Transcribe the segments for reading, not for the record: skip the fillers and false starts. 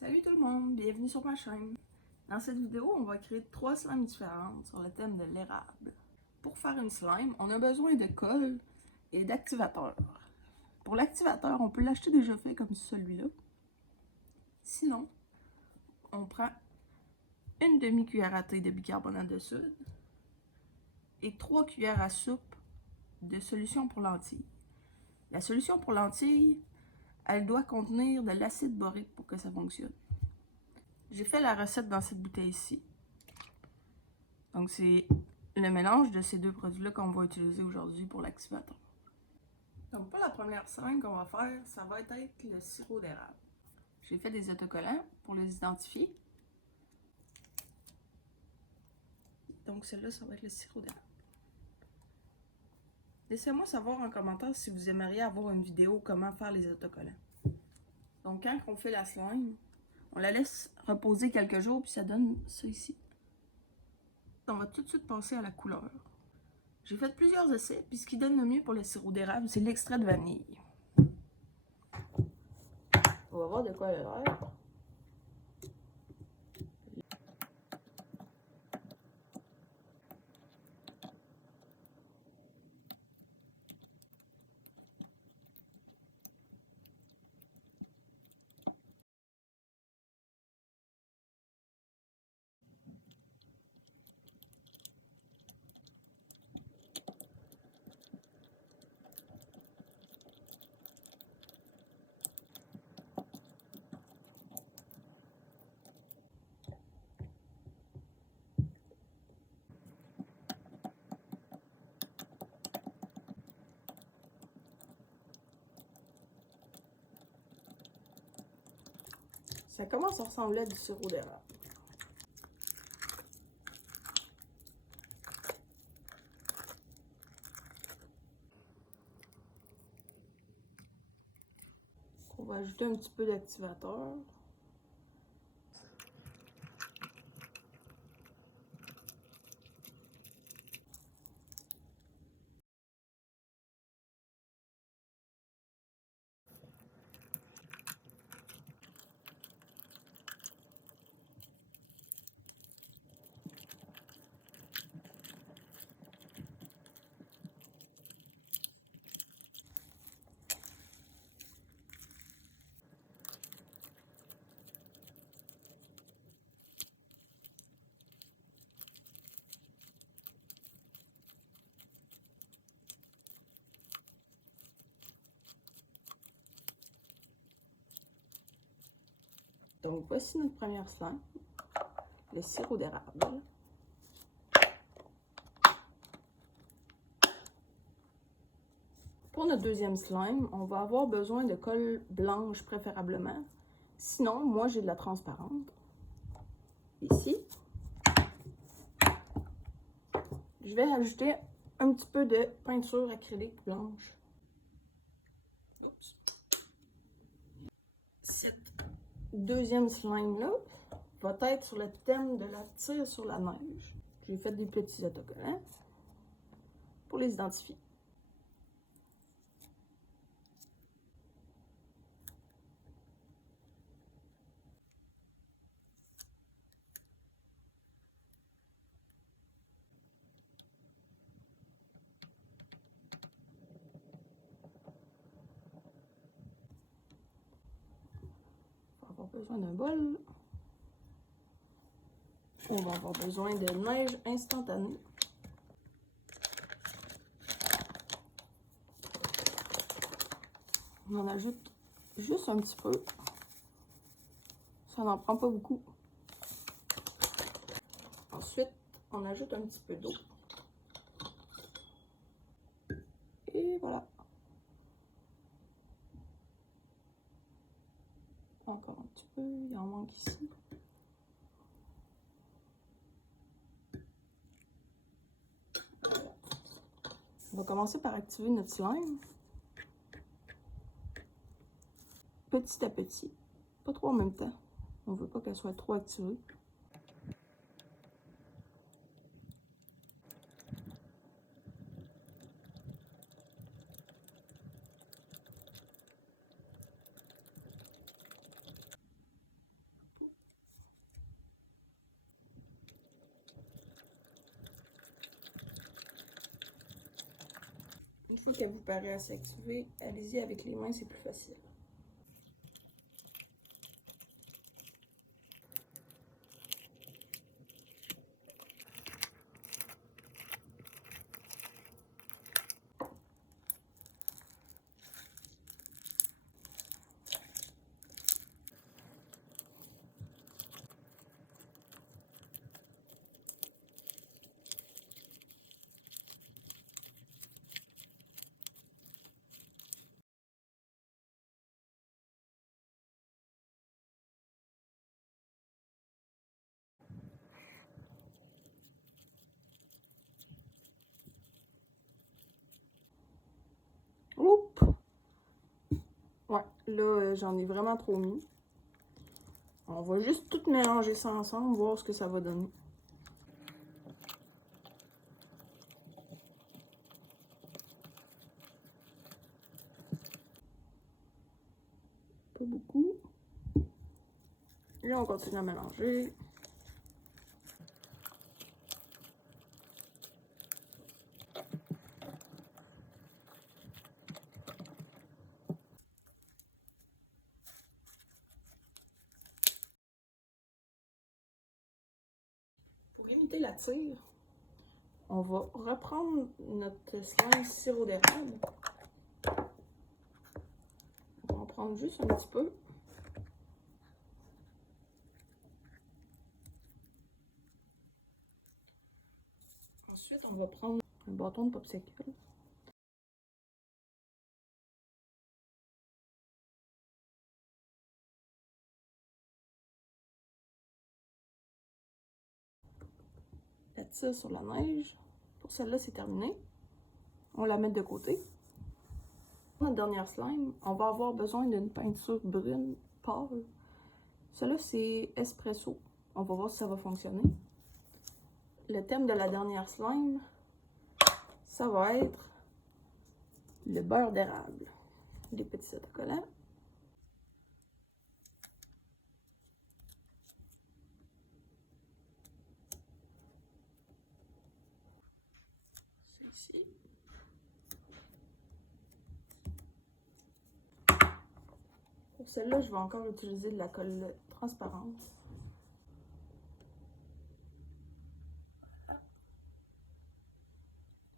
Salut tout le monde, bienvenue sur ma chaîne. Dans cette vidéo, on va créer 3 slimes différentes sur le thème de l'érable. Pour faire une slime, on a besoin de colle et d'activateur. Pour l'activateur, on peut l'acheter déjà fait comme celui-là. Sinon, on prend une demi-cuillère à thé de bicarbonate de soude et 3 cuillères à soupe de solution pour lentilles. La solution pour lentilles, elle doit contenir de l'acide borique pour que ça fonctionne. J'ai fait la recette dans cette bouteille-ci. Donc, c'est le mélange de ces deux produits-là qu'on va utiliser aujourd'hui pour l'activateur. Donc, pour la première slime qu'on va faire, ça va être le sirop d'érable. J'ai fait des autocollants pour les identifier. Donc, celle-là, ça va être le sirop d'érable. Laissez-moi savoir en commentaire si vous aimeriez avoir une vidéo comment faire les autocollants. Donc, quand on fait la slime, on la laisse reposer quelques jours, puis ça donne ça ici. On va tout de suite passer à la couleur. J'ai fait plusieurs essais, puis ce qui donne le mieux pour le sirop d'érable, c'est l'extrait de vanille. On va voir de quoi elle a l'air. Ça commence à ressembler à du sirop d'érable. On va ajouter un petit peu d'activateur. Donc, voici notre première slime, le sirop d'érable. Pour notre deuxième slime, on va avoir besoin de colle blanche préférablement. Sinon, moi, j'ai de la transparente. Ici. Je vais ajouter un petit peu de peinture acrylique blanche. Oups. Cette deuxième slime-là va être sur le thème de la tire sur la neige. J'ai fait des petits autocollants pour les identifier. On va avoir besoin d'un bol. On va avoir besoin de neige instantanée. On en ajoute juste un petit peu. Ça n'en prend pas beaucoup. Ensuite, on ajoute un petit peu d'eau. Et voilà. Encore un petit peu, il en manque ici. Voilà. On va commencer par activer notre slime. Petit à petit. Pas trop en même temps. On ne veut pas qu'elle soit trop activée. fois qu'elle vous paraît assez activée, allez-y avec les mains, c'est plus facile. Oups! Ouais, là, j'en ai vraiment trop mis. On va juste tout mélanger ça ensemble, voir ce que ça va donner. Pas beaucoup. Et on continue à mélanger. Pour imiter la tire, on va reprendre notre slime sirop d'érable. On va en prendre juste un petit peu. Ensuite, on va prendre un bâton de popsicle. La tire sur la neige. Pour celle-là, c'est terminé. On la met de côté. Notre dernière slime, on va avoir besoin d'une peinture brune pâle. Celle-là, c'est espresso. On va voir si ça va fonctionner. Le thème de la dernière slime, ça va être le beurre d'érable. Les petits autocollants. C'est ici. Pour celle-là, je vais encore utiliser de la colle transparente.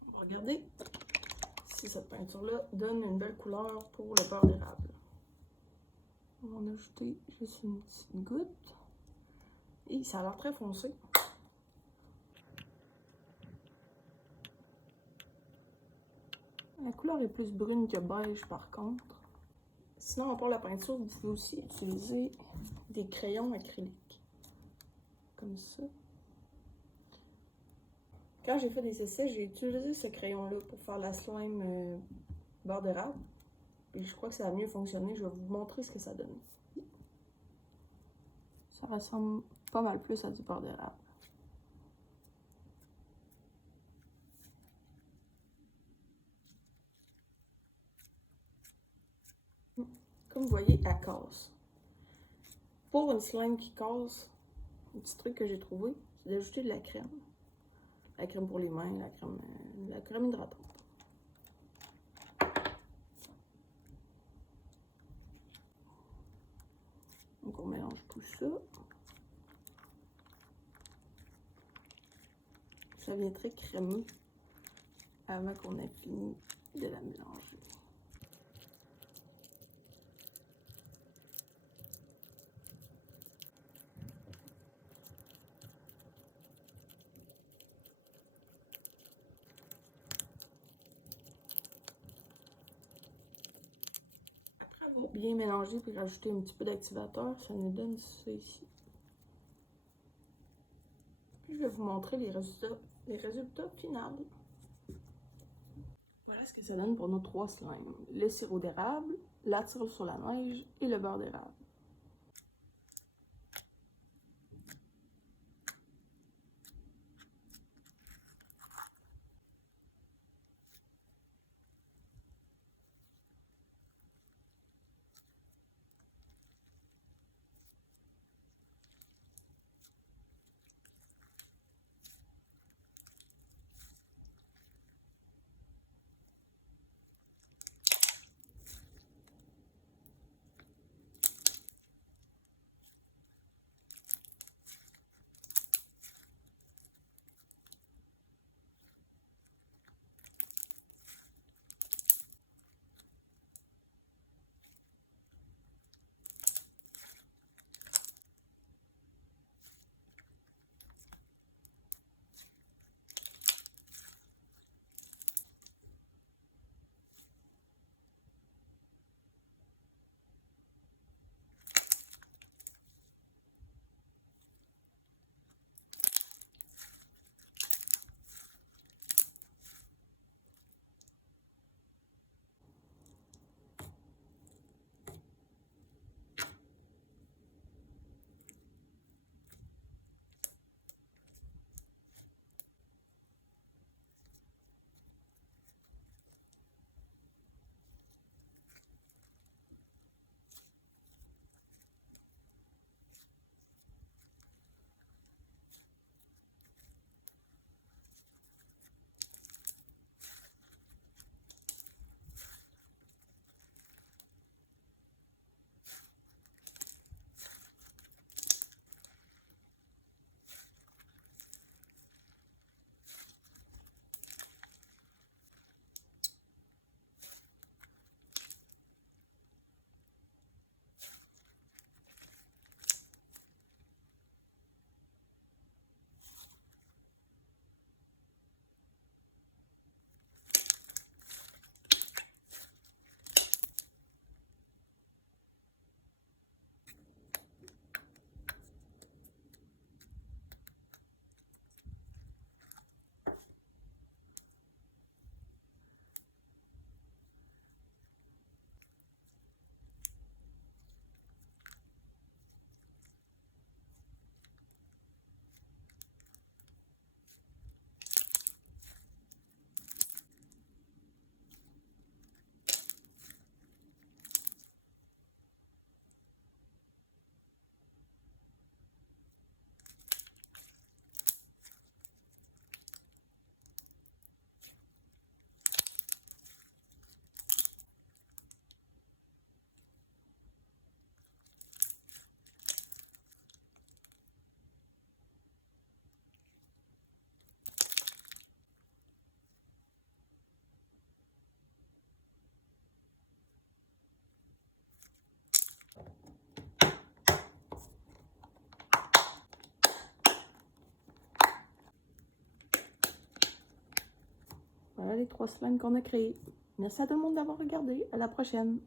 On va regarder si cette peinture-là donne une belle couleur pour le beurre d'érable. On va en ajouter juste une petite goutte. Et ça a l'air très foncé. La couleur est plus brune que beige par contre. Sinon, à part la peinture, vous pouvez aussi utiliser des crayons acryliques. Comme ça. Quand j'ai fait des essais, j'ai utilisé ce crayon-là pour faire la slime beurre d'érable. Et je crois que ça a mieux fonctionné. Je vais vous montrer ce que ça donne. Ça ressemble pas mal plus à du beurre d'érable. Comme vous voyez, elle casse. Pour une slime qui casse, un petit truc que j'ai trouvé, c'est d'ajouter de la crème. La crème pour les mains, la crème hydratante. Donc on mélange tout ça. Ça vient très crémeux avant qu'on ait fini de la mélanger. Après avoir bien mélangé et rajouter un petit peu d'activateur, ça nous donne ça ici. Puis je vais vous montrer les résultats finaux. Voilà ce que ça donne pour nos 3 slimes. Le sirop d'érable, la tire sur la neige et le beurre d'érable. Voilà les 3 slimes qu'on a créés. Merci à tout le monde d'avoir regardé. À la prochaine!